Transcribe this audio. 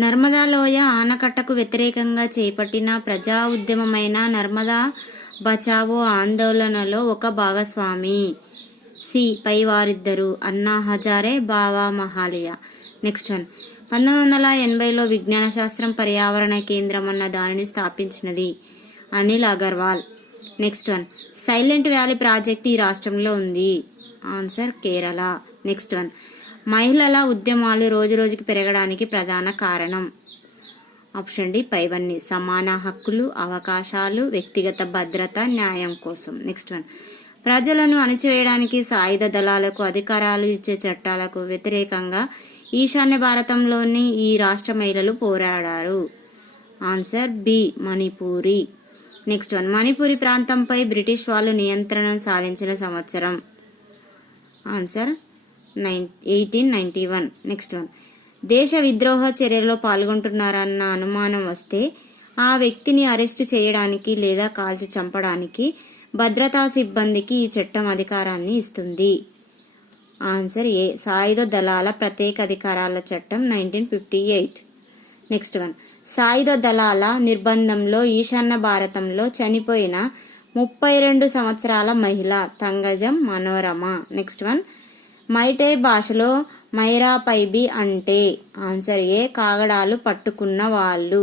నర్మదా లోయ ఆనకట్టకు వ్యతిరేకంగా చేపట్టిన ప్రజా ఉద్యమమైన నర్మదా బచావో ఆందోళనలో ఒక భాగస్వామి. సి. పై వారిద్దరు అన్నా హజారే, బావా మహాలయ. Next one. 1980లో విజ్ఞాన శాస్త్రం పర్యావరణ కేంద్రం అన్న దానిని స్థాపించినది Anil Agarwal. Next one. Silent Valley project ఈ రాష్ట్రంలో ఉంది. ఆన్సర్ కేరళ. Next one. మహిళల ఉద్యమాలు రోజురోజుకి పెరగడానికి ప్రధాన కారణం. ఆప్షన్ డి పైవన్నీ. సమాన హక్కులు, అవకాశాలు, వ్యక్తిగత భద్రత, న్యాయం కోసం. Next one. ప్రజలను అణిచివేయడానికి సాయుధ దళాలకు అధికారాలు ఇచ్చే చట్టాలకు వ్యతిరేకంగా ఈశాన్య భారతంలోని ఈ రాష్ట్ర మహిళలు పోరాడారు. Answer B Manipuri. Next one. Manipuri ప్రాంతంపై బ్రిటిష్ వాళ్ళు నియంత్రణను సాధించిన సంవత్సరం. ఆన్సర్ 1891. Next one. దేశ విద్రోహ చర్యలో పాల్గొంటున్నారన్న అనుమానం వస్తే ఆ వ్యక్తిని అరెస్టు చేయడానికి లేదా కాల్చి చంపడానికి భద్రతా సిబ్బందికి ఈ చట్టం అధికారాన్ని ఇస్తుంది. ఆన్సర్ ఏ సాయుధ దళాల ప్రత్యేక అధికారాల చట్టం 1958. Next one. సాయుధ దళాల నిర్బంధంలో ఈశాన్య భారతంలో చనిపోయిన 32 సంవత్సరాల మహిళ తంగజం మనోరమ. Next one. మైటే భాషలో మైరా పైబి అంటే. ఆన్సర్ ఏ కాగడాలు పట్టుకున్న వాళ్ళు.